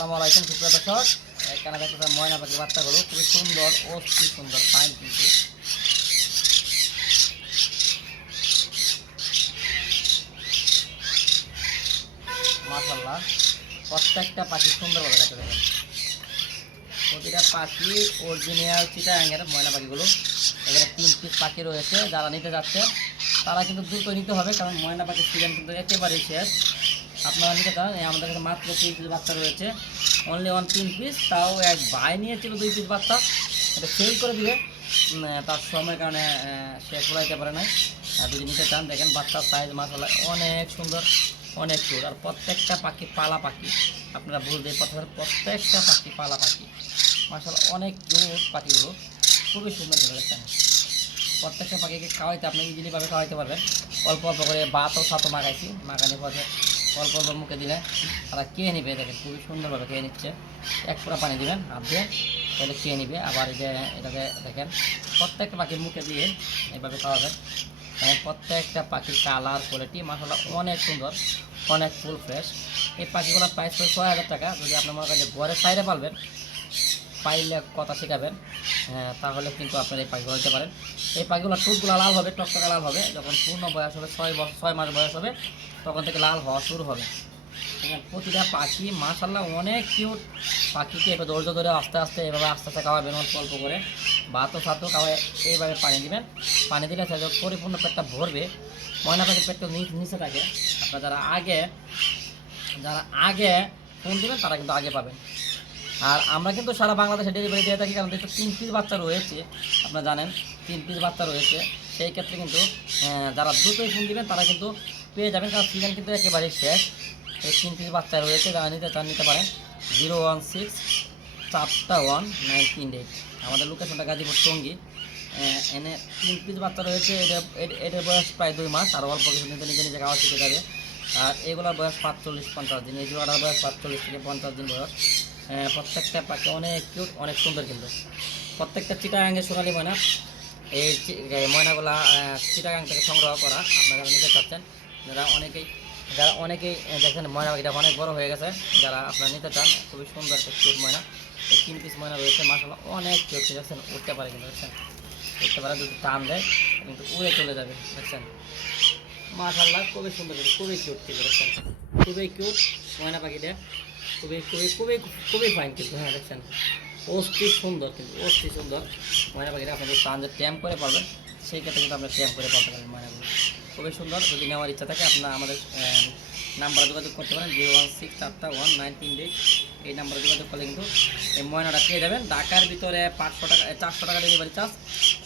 আসসালামু আলাইকুম সুপ্রিয় দর্শক। এখানে দেখতেছেন ময়না পাখির বাচ্চাগুলো খুবই সুন্দর, অতি সুন্দর ফাইন কিন্তু মাশাআল্লাহ প্রত্যেকটা পাখি সুন্দরভাবে কাটে দেখেন। প্রতিটা পাখি অরিজিনাল চিটাগাংয়ের ময়না পাখিগুলো। এখানে 3 পিস পাখি রয়েছে। যারা নিতে যাচ্ছে তারা কিন্তু দ্রুত নিতে হবে, কারণ ময়না পাখির সিজন কিন্তু একেবারেই শেষ। আপনারা নিতে চান, আমাদের কাছে মাত্র 3 পিস বাচ্চা রয়েছে, অনলি 3 পিস। তাও এক ভাই নিয়েছিল 2 পিস বাচ্চা, এটা সেল করে দিবে, তার সময়ের কারণে সে খোলাইতে পারে নাই। যদি নিতে চান দেখেন বাচ্চার সাইজ মাশাআল্লাহ অনেক সুন্দর, অনেক সুন্দর। আর প্রত্যেকটা পাখি পালা পাখি, আপনারা বুঝতেই পারছেন প্রত্যেকটা পাখি পালা পাখি মাশাআল্লাহ অনেক কিউট পাখিগুলো, খুবই সুন্দর করে দেখেন। প্রত্যেকটা পাখিকে খাওয়াইতে আপনি ইজিলিভাবে খাওয়াইতে পারবেন। অল্প অল্প করে ভাত ও ছাতও মাখাইছি, মাখানোর পথে অল্প অল্প মুখে দিলে তারা খেয়ে নিবে। দেখেন খুবই সুন্দরভাবে খেয়ে নিচ্ছে। এক ফোঁটা পানি দিবেন হাত দিয়ে, তাহলে খেয়ে নিবে। আবার এই যে এটাকে দেখেন প্রত্যেকটা পাখির মুখে দিয়ে এভাবে খাওয়াবেন। প্রত্যেকটা পাখির কালার কোয়ালিটি মাশাআল্লাহ অনেক সুন্দর, অনেক ফুল ফ্রেশ। এই পাখিগুলোর প্রাইস পড়ে 6,000 টাকা। যদি আপনার মনে করেন যে ঘরে বাইরে পালবেন, পাইলে কথা শেখাবেন, তাহলে কিন্তু আপনারা এই পাখিগুলো নিতে পারেন। এই পাখিগুলোর ঠোঁটগুলো লাল হবে, টকটকা লাল হবে। যখন পূর্ণ বয়স হবে 6 মাস বয়স হবে, তখন থেকে লাল হওয়া শুরু হবে। প্রতিটা পাখি মাশাআল্লাহ অনেক কিউট। পাখিকে এবার ধৈর্য ধরে আস্তে আস্তে এভাবে আস্তে আস্তে খাওয়াবেন, অল্প অল্প করে ভাতও ছাতও খাওয়ায় এইভাবে পানি দিবেন। পানি দিলে সে পরিপূর্ণ পেটটা ভরবে। ময়না পাখির পেটটা নিচে থাকে। আপনারা যারা আগে ফোন দেবেন তারা কিন্তু আগে পাবেন। আর আমরা কিন্তু সারা বাংলাদেশে ডেলিভারি দিয়ে থাকি, কারণ যেহেতু 3 পিস বাচ্চা রয়েছে, আপনারা জানেন 3 পিস বাচ্চা রয়েছে। সেই ক্ষেত্রে কিন্তু যারা দ্রুতই ফোন দিবেন তারা কিন্তু পেয়ে যাবেন, কারণ সিজন কিন্তু একেবারেই শেষ। এই 3 পিস বাচ্চা রয়েছে, যারা নিতে চান নিতে পারেন। 016419138। আমাদের লোকেশনটা গাজীপুর টঙ্গী। এনে 3 পিস বাচ্চা রয়েছে। এটার বয়স প্রায় 2 মাস, আর অল্প কিছু নিজে নিজে খাওয়া শিখে যাবে। আর এগুলোর বয়স 45-50 দিন, এই জোড়াটার বয়স 45 থেকে 50 দিন বয়স। প্রত্যেকটা পাখি অনেক কিউট, অনেক সুন্দর কিন্তু প্রত্যেকটা চিটাগাংয়ের সোনালী ময়না। এই ময়নাগুলা চিটাগাং থেকে সংগ্রহ করা। আপনারা নিতে চাচ্ছেন, যারা অনেকেই দেখেন ময়না পাখিটা অনেক বড় হয়ে গেছে, যারা আপনারা নিতে চান খুবই সুন্দর একটা কিউট ময়না। এই 3 পিস ময়না রয়েছে মাশাআল্লাহ অনেক কিউট। দেখছেন উঠতে পারে কিন্তু, দেখছেন উঠতে পারে, যদি টান দেয় কিন্তু উড়ে চলে যাবে। দেখছেন মাশাআল্লাহ খুবই সুন্দর, খুবই কিউট কিন্তু, দেখছেন খুবই কিউট ময়না পাখিটা, খুবই খুবই খুবই খুবই ফাইন কিন্তু। হ্যাঁ দেখছেন অস্থি সুন্দর, কিন্তু অস্থি সুন্দর ময়না পাখিটা। আপনাদের চান যে ট্যাম্প করে পারবেন, সেই ক্ষেত্রে কিন্তু আপনার ট্যাম্প করে পালতে পারেন ময়নাগুলো। খুবই সুন্দর। যদি নেওয়ার ইচ্ছা থাকে আপনারা আমাদের নাম্বারে যোগাযোগ করতে পারেন, 016419338। এই নাম্বারে যোগাযোগ করলে কিন্তু এই ময়নাটা পেয়ে যাবেন। ঢাকার ভিতরে 500 টাকা 400 টাকা ডেলিভারি চার্জ,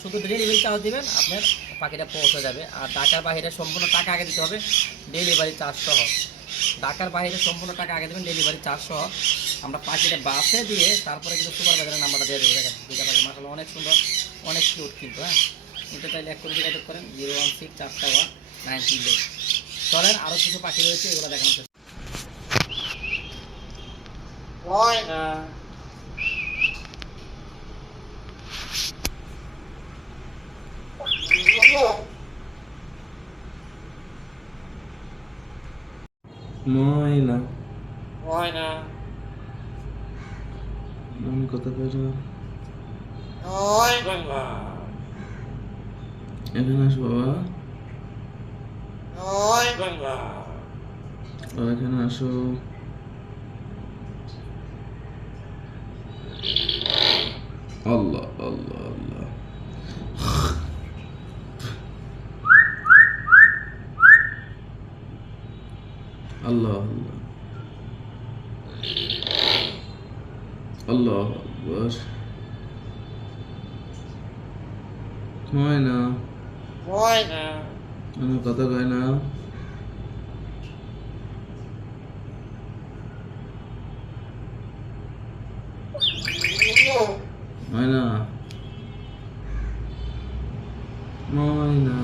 শুধু ডেলিভারি চার্জ দেবেন, আপনার পাখিটা পৌঁছে যাবে। আর ঢাকার বাইরে সম্পূর্ণ টাকা আগে দিতে হবে, ডেলিভারি চার্জ সহ। ঢাকার বাইরে সম্পূর্ণ টাকা আগে দেবেন, ডেলিভারি চার্জ সহ। আমরা পাখিটা বাসে দিয়ে তারপরে কিন্তু সুপার বাজারের নাম্বারটা দিয়ে দেবো। দেখেন দুইটা পাখি মাশাআল্লাহ অনেক সুন্দর, অনেক কিউট কিন্তু। হ্যাঁ নিতে চাইলে এক করে যোগাযোগ করেন, 016419338। চলেন আরও কিছু পাখি রয়েছে, এগুলো দেখানো চেষ্টা। ময়না ময়না আমি কথা বলছি, এখানে আসো বাবা, বাবা এখানে আসো। আল্লাহ আল্লাহ আল্লাহ, আল্লাহ আল্লাহ আল্লাহ আকবার। ময়না আমি কথা কয় না। ময়না ময়না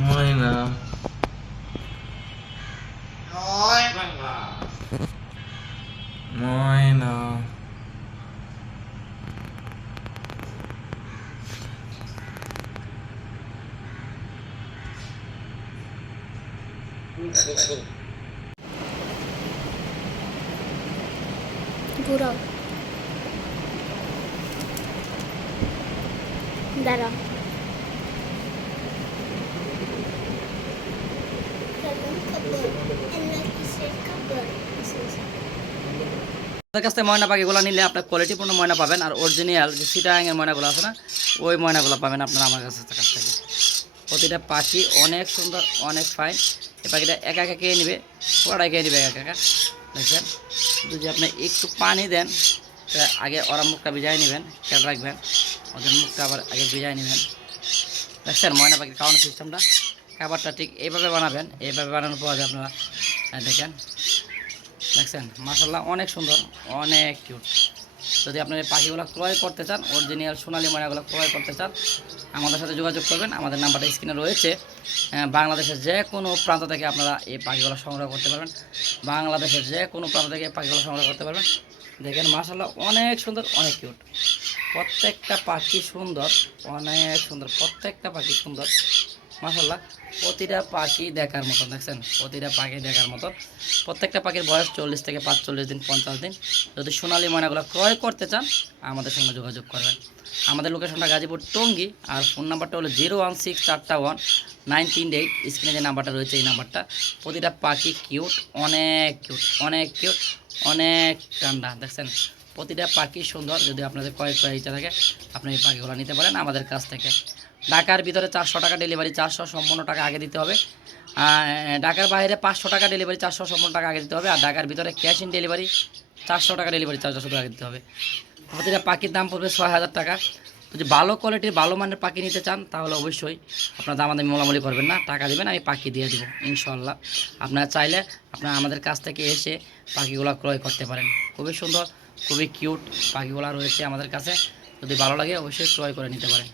ময়না ময়না ঘুরাও দাঁড়াও আপনার কাছ থেকে ময়না পাখিগুলো নিলে আপনার কোয়ালিটিপূর্ণ ময়না পাবেন, আর অরিজিনাল যে চিটাগাংয়ের ময়নাগুলো আছে না, ওই ময়নাগুলো পাবেন আপনারা আমার কাছ থেকে। প্রতিটা পাখি অনেক সুন্দর, অনেক ফাইন। এই পাখিটা একা একা খেয়ে নেবে, ওরাই খেয়ে নেবে একা একা। দেখবেন যদি আপনি একটু পানি দেন, আগে ওরা মুখটা ভিজাই নেবেন, খেয়াল রাখবেন ওদের মুখটা আবার আগে ভিজাই নেবেন। দেখছেন ময়না পাখির খাওয়ানোর সিস্টেমটা, খাবারটা ঠিক এইভাবে বানাবেন, এইভাবে বানানোর পর আপনারা দেখেন, দেখছেন মাশাআল্লাহ অনেক সুন্দর, অনেক কিউট। যদি আপনার এই পাখিগুলো ক্রয় করতে চান, অরিজিনাল সোনালী ময়নাগুলো ক্রয় করতে চান, আমাদের সাথে যোগাযোগ করবেন। আমাদের নাম্বারটা স্ক্রিনে রয়েছে। বাংলাদেশের যে কোনো প্রান্ত থেকে আপনারা এই পাখিগুলো সংগ্রহ করতে পারবেন, বাংলাদেশের যে কোনো প্রান্ত থেকে এই পাখিগুলো সংগ্রহ করতে পারবেন। দেখেন মাশাআল্লাহ অনেক সুন্দর, অনেক কিউট। প্রত্যেকটা পাখি সুন্দর, অনেক সুন্দর, প্রত্যেকটা পাখি সুন্দর মাশাআল্লাহ। প্রতিটা পাখি দেখার মতন, দেখছেন প্রতিটা পাখি দেখার মতন। প্রত্যেকটা পাখির বয়স 40 থেকে 45 দিন, 50 দিন। যদি সোনালী ময়নাগুলো ক্রয় করতে চান আমাদের সঙ্গে যোগাযোগ করবেন। আমাদের লোকেশনটা গাজীপুর টঙ্গী, আর ফোন নাম্বারটা হলো 016419338। স্ক্রিনে যে নাম্বারটা রয়েছে এই নাম্বারটা। প্রতিটা পাখি কিউট, অনেক কিউট, অনেক কিউট, অনেক ঠান্ডা। দেখছেন প্রতিটা পাখি সুন্দর। যদি আপনাদের ক্রয় ইচ্ছা থাকে আপনি এই পাখিগুলো নিতে পারেন আমাদের কাছ থেকে। ঢাকার ভিতরে 400 টাকা ডেলিভারি, 400 সম্পূর্ণ টাকা আগে দিতে হবে। ঢাকার বাইরে 500 টাকা ডেলিভারি, 400 সম্পূর্ণ টাকা আগে দিতে হবে। আর ঢাকার ভিতরে ক্যাশ ইন ডেলিভারি 400 টাকা ডেলিভারি চার্জ শুধু আগে দিতে হবে। প্রতিটা পাখির দাম পড়বে 6000 টাকা। যদি ভালো কোয়ালিটির ভালো মানের পাখি নিতে চান তাহলে অবশ্যই আপনার দাম আমাদের মোলামুলি করবেন না, টাকা দেবেন, আমি পাখি দিয়ে দেবো ইনশাল্লাহ। আপনারা চাইলে আপনারা আমাদের কাছ থেকে এসে পাখিগুলো ক্রয় করতে পারেন। খুবই সুন্দর, খুবই কিউট পাখিগুলো রয়েছে আমাদের কাছে। যদি ভালো লাগে অবশ্যই ক্রয় করে নিতে পারেন।